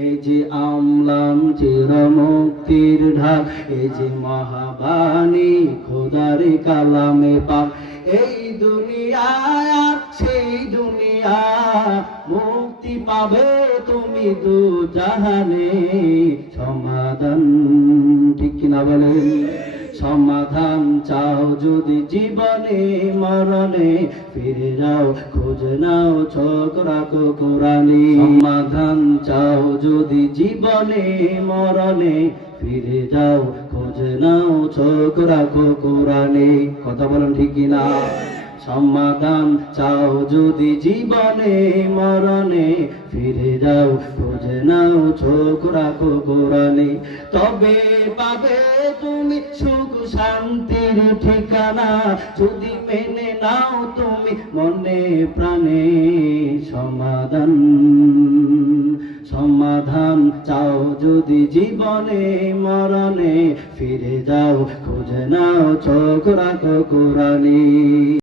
এই যে আমলাম চিরমুক্তির ঢাক, এই যে মহাবাণী খোদার কালামে পাক। এই দুনিয়া সেই দুনিয়া, মুক্তি পাবে তুমি দু জাহানে। সমাধান ঠিক কিনা বলেন? সমাধান চাও যদি জীবনে মরণে, ফিরে যাও খোঁজ নাও চোখ রাখো কোরআনে। সমাধান চাও যদি জীবনে মরণে, ফিরে যাও খোঁজ নাও চোখ রাখো কোরআনে। কথা বলেন ঠিক কিনা? সমাধান চাও যদি জীবনে মরণে, ফিরে যাও খোঁজ নাও চোখ রাখো কোরআনে। তবে পাবে তুমি সুখ শান্তির ঠিকানা, যদি মেনে নাও তুমি মনে প্রাণে। সমাধান সমাধান চাও যদি জীবনে মরণে, ফিরে যাও খোঁজ নাও চোখ রাখো কোরআনে।